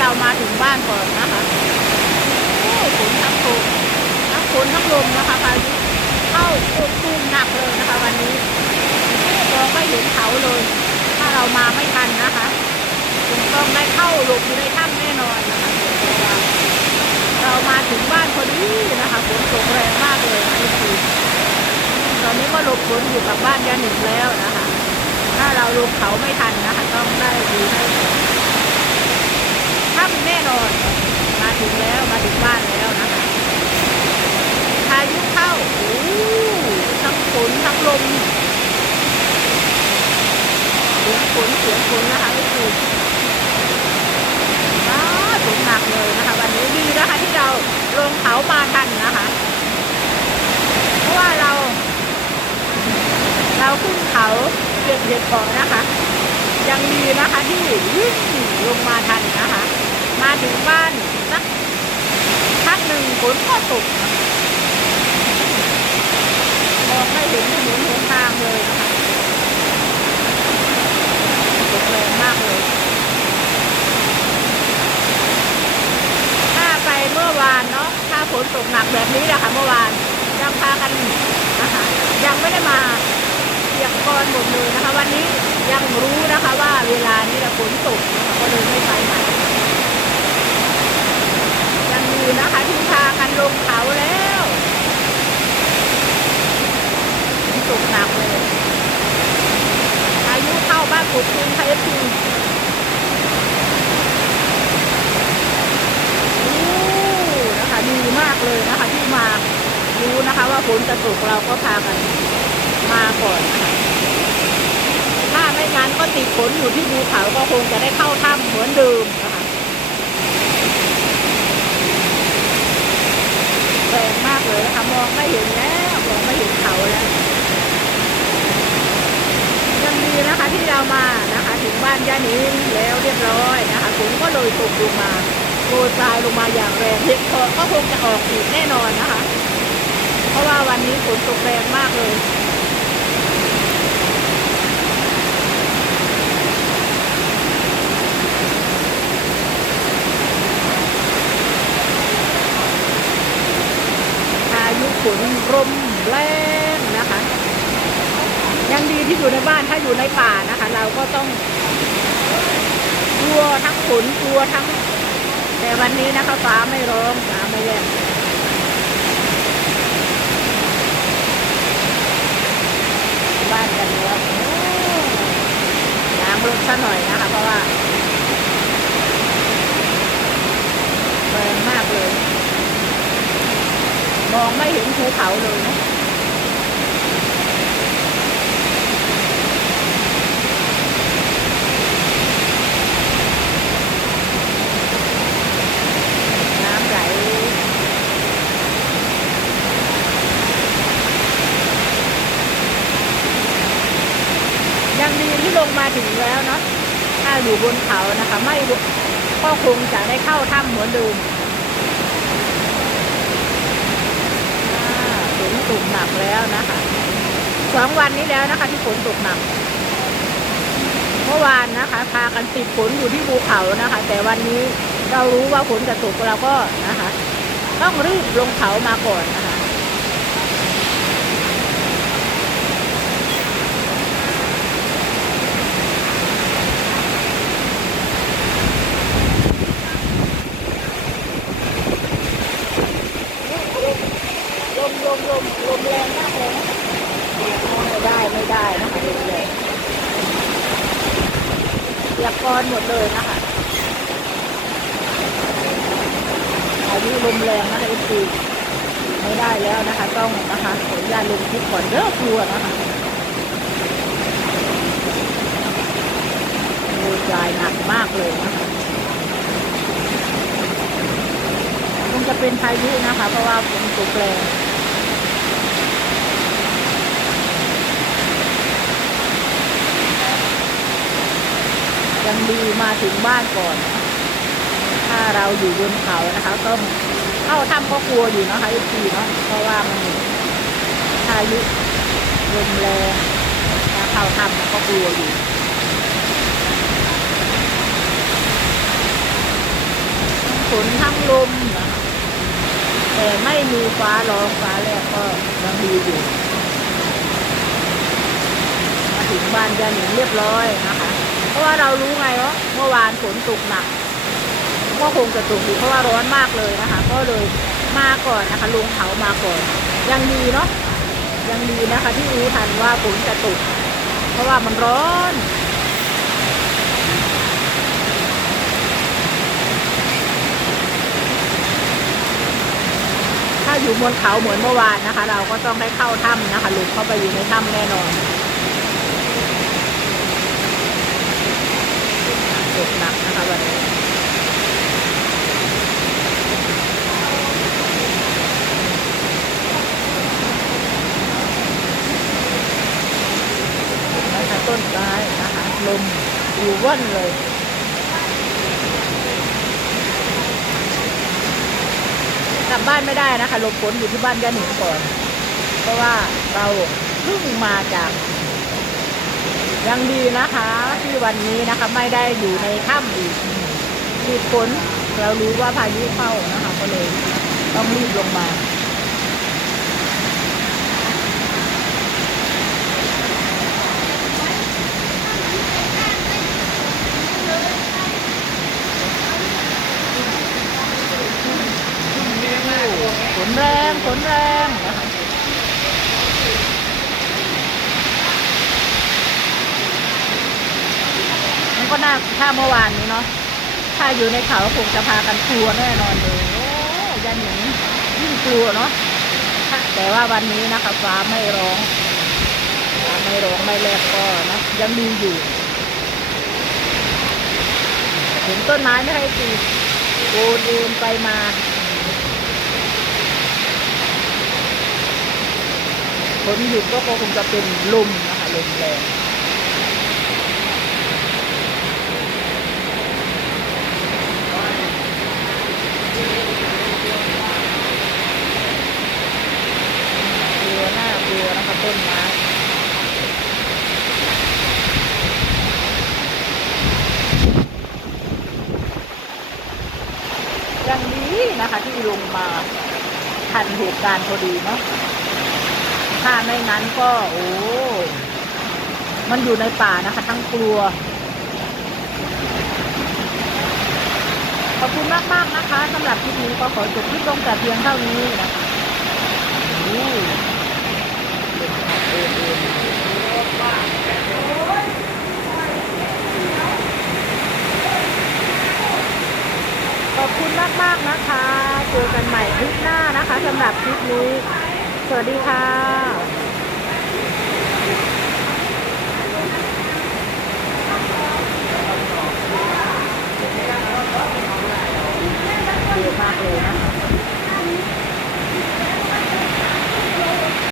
เรามาถึงบ้านก่อนนะคะโอ้ฝนทั้งตกทั้งฝนทั้งลมนะคะพายุเข้าตุ้มหนักเลยนะคะวันนี้มองไม่เห็นเขาเลย ถ้าเรามาไม่ทันนะคะคงต้องได้เข้าหลบอยู่ในถ้ำแน่นอนนะคะเพราะว่าเรามาถึงบ้านพอดีนะคะฝนตกแรงมากเลยนะคือตอนนี้ก็หลบฝนอยู่กับบ้านยาหนิงแล้วนะคะถ้าเราลงเขาไม่ทันนะคะต้องได้อยู่ในถ้ำแน่นอนมาถึงแล้วมาถึงบ้านแล้วนะคะพายุเข้าโอ้ทั้งฝนทั้งลมเสียงฝนนะคะนี่คือฝนหนักเลยนะคะวันนี้ดีนะคะที่เราลงเขามาทันนะคะเพราะว่าเราขึ้นเขาเก็บเห็ดก่อนนะคะยังดีนะคะที่วิ่งลงมาทันนะคะมาถึงบ้านสักพักหนึ่งฝนก็ตกมองไม่เห็นถนนหนทางเลยนะคะตกแรงมากเลยถ้าไปเมื่อวานเนาะถ้าฝนตกหนักแบบนี้นะคะเมื่อวานยังพากันนะคะยังไม่ได้มาเปียกปอนหมดเลยนะคะวันนี้ยังรู้นะคะว่าเวลานี้ฝนตกนะคะก็เลยไม่ไปไหนยังดีนะคะที่พากันลงเขาแล้วฝนตกหนักเลยพายุเข้าบ้านกกตูมค่ะเอฟซีนะคะดีมากเลยนะคะที่มารู้นะคะว่าฝนจะตกเราก็พากันมาก่อนนะคะถ้าไม่งั้นก็ติดฝนอยู่ที่ภูเขาก็คงจะได้เข้าถ้ำเหมือนเดิมนะคะแรงมากเลยนะคะมองไม่เห็นแล้วมองไม่เห็นเขาแล้วยังดีนะคะที่เรามานะคะถึงบ้านย่านิงแล้วเรียบร้อยนะคะฝนก็เลยตกลงมาโรยปลายลงมาอย่างแรงเห็ดก็คงจะออกอีกแน่นอนนะคะเพราะว่าวันนี้ฝนตกแรงมากเลยพายุฝนลมแรงนะคะยังดีที่อยู่ในบ้านถ้าอยู่ในป่านะคะเราก็ต้องกลัวทั้งฝนกลัวทั้งแต่วันนี้นะคะฟ้าไม่ร้องฟ้าไม่แรงบ้านกันแล้วน้ำลดซะหน่อยนะคะเพราะว่าแรงมากเลยมองไม่เห็นภูเขาเลยนะน้ำไหลยังดีที่ลงมาถึงแล้วเนาะถ้าอยู่บนเขานะคะไม่ก็คงจะได้เข้าถ้ำเหมือนเดิมฝนตกหนักแล้วนะคะ2 วันนี้แล้วนะคะที่ฝนตกหนักเมื่อวานนะคะพากันติดฝนอยู่ที่ภูเขานะคะแต่วันนี้เรารู้ว่าฝนจะตกเราก็นะคะต้องรีบลงเขามาก่อนนะคะลมแรงมากเลยไม่ได้นะคะลมแรงเปียกปอนหมดเลยนะคะพายุลมแรงนะคะคือไม่ได้แล้วนะคะต้องนะคะขออนุญาตลงคลิปก่อนเด้อกลัวนะคะโอ้ยายหนักมากเลยนะคะคงจะเป็นพายุนะคะเพราะว่าฝนตกแรงยังดีมาถึงบ้านก่อนถ้าเราอยู่บนเขานะคะต้องเข้าถ้ำก็กลัวอยู่นะคะอีกทีเนาะเพราะว่ามันพายุลมแรงถ้าเข้าถ้ำก็กลัวอยู่ ไม่มีฟ้าร้องฟ้าแลบก็ยังดีอยู่มาถึงบ้านยายหนิงเรียบร้อยนะคะ เพราะว่าเรารู้ไงว่าเมื่อวานฝนตกหนักก็คงจะตกอยู่เพราะว่าร้อนมากเลยนะคะ ก็เลยมาก่อนนะคะลงเขามาก่อนยังดีเนาะยังดีนะคะที่รู้ทันว่าฝนจะตกเพราะว่ามันร้อนถ้าอยู่บนเขาเหมือนเมื่อวานนะคะ เราก็ต้องได้เข้าถ้ำนะคะลงเข้าไปอยู่ในถ้ำแน่นอนตกหนักนะคะวันนี้นะคะต้นไม้นะคะลมอยู่ว่อนเลยกลับบ้านไม่ได้นะคะหลบฝนอยู่ที่บ้านย่าหนิงก่อนเพราะว่าเราเพิ่งมาจากยังดีนะคะที่วันนี้นะคะไม่ได้อยู่ในถ้ำอีกติดฝนเรารู้ว่าพายุเข้านะคะก็เลยต้องรีบลงมาฝนแรงฝนแรงนะคะมันก็น่าถ้าเมื่อวานนี้เนาะถ้าอยู่ในเขาคงจะพากันกลัวแน่นอนเลยโอ้ยันหนิงยิ่งกลัวเนาะแต่ว่าวันนี้นะคะฟ้าไม่ร้องไม่แลบก็นะยังดีอยู่เห็นต้นไม้ไม่ให้ตีโอนเอ็นไปมาฝนหยุดก็คงจะเป็นลมนะคะลมแรงกลัวหน้ากลัวนะคะต้นไม้ยังดีนะคะที่ลงมาทันเหตุการณ์พอดีเนาะถ้าไม่งั้นก็โอ้มันอยู่ในป่านะคะทั้งกลัวขอบคุณมากๆนะคะสำหรับคลิปนี้ก็ขอจบคลิปลงแต่เพียงเท่านี้นะคะขอบคุณมากๆนะคะเจอกันใหม่คลิปหน้านะคะสำหรับคลิปนี้สวัสดีค่ะ